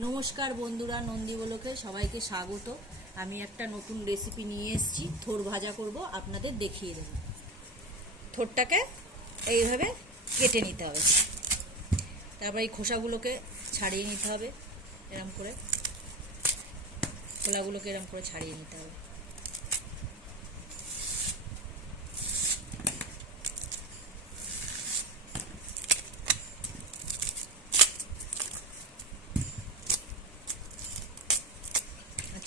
নমস্কার বন্ধুরা, নন্দী বলোকে সবাইকে স্বাগত। আমি একটা নতুন রেসিপি নিয়ে এসেছি। থোর ভাজা করব, আপনাদের দেখিয়ে দেব। থোরটাকে এইভাবে কেটে নিতে হবে, তারপর এই খোসাগুলোকে ছাড়িয়ে নিতে হবে। এরম করে খোলাগুলোকে এরম করে ছাড়িয়ে নিতে হবে।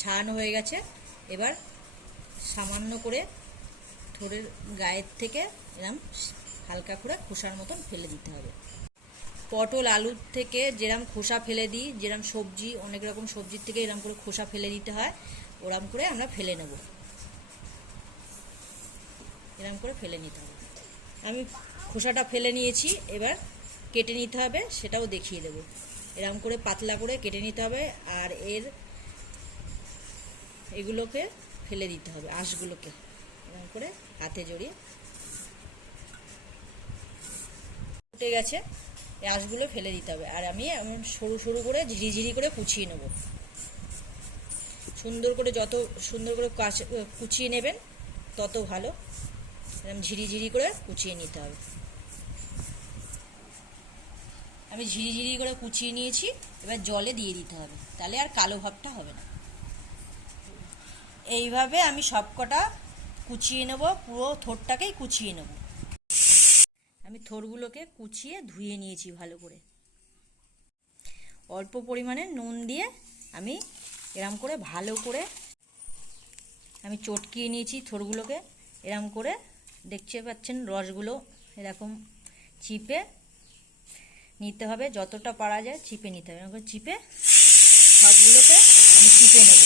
ছাড়ানো হয়ে গেছে। এবার সামান্য করে থোড়ের গায়ের থেকে এরম হালকা করে খোসার মতন ফেলে দিতে হবে। পটল আলুর থেকে যেরম খোসা ফেলে দিই, যেরম সবজি, অনেক রকম সবজির থেকে এরম করে খোসা ফেলে দিতে হয়, ওরম করে আমরা ফেলে নেব। এরম করে ফেলে নিতে হবে। আমি খোসাটা ফেলে নিয়েছি, এবার কেটে নিতে হবে, সেটাও দেখিয়ে দেব। এরম করে পাতলা করে কেটে নিতে হবে, আর এগুলোকে ফেলে দিতে হবে, আঁশগুলোকে এরকম করে হাতে জড়িয়ে। উঠে গেছে, এই আঁশগুলো ফেলে দিতে হবে। আর আমি সরু সরু করে ঝিরিঝিরি করে কুচিয়ে নেব। সুন্দর করে, যত সুন্দর করে কুচিয়ে নেবেন তত ভালো। এরকম ঝিরিঝিরি করে কুচিয়ে নিতে হবে। আমি ঝিরিঝিরি করে কুচিয়ে নিয়েছি, এবার জলে দিয়ে দিতে হবে, তাহলে আর কালো ভাবটা হবে না। এইভাবে আমি সবকটা কুচিয়ে নেব, পুরো থোরটাকেই কুচিয়ে নেব। আমি থোরগুলোকে কুচিয়ে ধুয়ে নিয়েছি ভালো করে। অল্প পরিমাণে নুন দিয়ে আমি এরম করে ভালো করে আমি চটকিয়ে নিয়েছি থোরগুলোকে। এরম করে দেখতে পাচ্ছেন রসগুলো এরকম চিপে নিতে হবে, যতটা পারা যায় চিপে নিতে হবে। এরকম করে চিপে সবগুলোকে আমি চিপে নেব।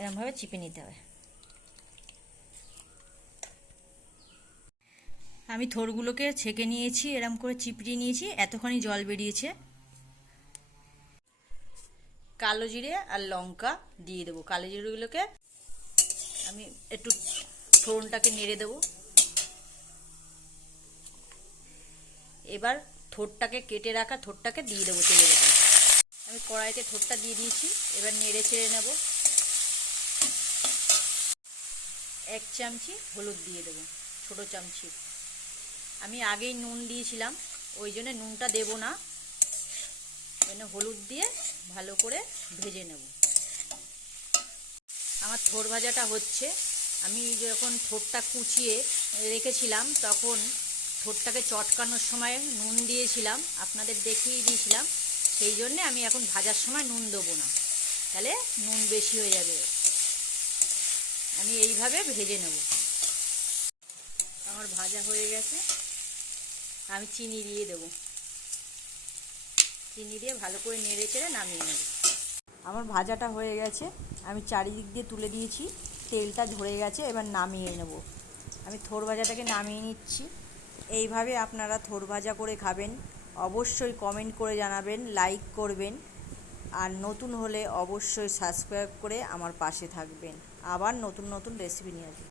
এরমভাবে চিপে নিতে হবে। আমি থোরগুলোকে ছেঁকে নিয়েছি, এরম করে চিপড়িয়ে নিয়েছি, এতখানি জল বেরিয়েছে। কালো জিরে আর লঙ্কা দিয়ে দেবো। কালো জিরেগুলোকে আমি একটু ফোড়নটাকে নেড়ে দেবো। এবার থোরটাকে কেটে রাখা থোরটাকে দিয়ে দেবো তেলের উপরে। আমি কড়াইতে থোরটা দিয়ে দিয়েছি, এবার নেড়ে চেড়ে নেব। 1 চামচি হলুদ দিয়ে দেবো, ছোট চামচি। আমি আগেই নুন দিয়েছিলাম, ওই জন্য নুনটা দেবো না। হলুদ দিয়ে ভালো করে ভেজে নেব। আমার থোর ভাজাটা হচ্ছে। আমি যখন থোরটা কুচিয়ে রেখেছিলাম, তখন থোরটাকে চটকানোর সময় নুন দিয়েছিলাম, আপনাদের দেখিয়ে দিয়েছিলাম। সেই জন্যে আমি এখন ভাজার সময় নুন দেবো না, তাহলে নুন বেশি হয়ে যাবে। আমি এইভাবে ভেজে নেব। আমার ভাজা হয়ে গেছে, আমি চিনি দিয়ে দেবো। চিনি দিয়ে ভালো করে নেড়ে চেড়ে নামিয়ে নেব। আমার ভাজাটা হয়ে গেছে, আমি চারিদিক দিয়ে তুলে দিয়েছি, তেলটা ঝরে গেছে, এবার নামিয়ে নেব। আমি থোর ভাজাটাকে নামিয়ে নিচ্ছি। এইভাবে আপনারা থোর ভাজা করে খাবেন। অবশ্যই কমেন্ট করে জানাবেন, লাইক করবেন, আর নতুন হলে অবশ্যই সাবস্ক্রাইব করে আমার পাশে থাকবেন। আবার নতুন নতুন রেসিপি নিয়ে আসবেন।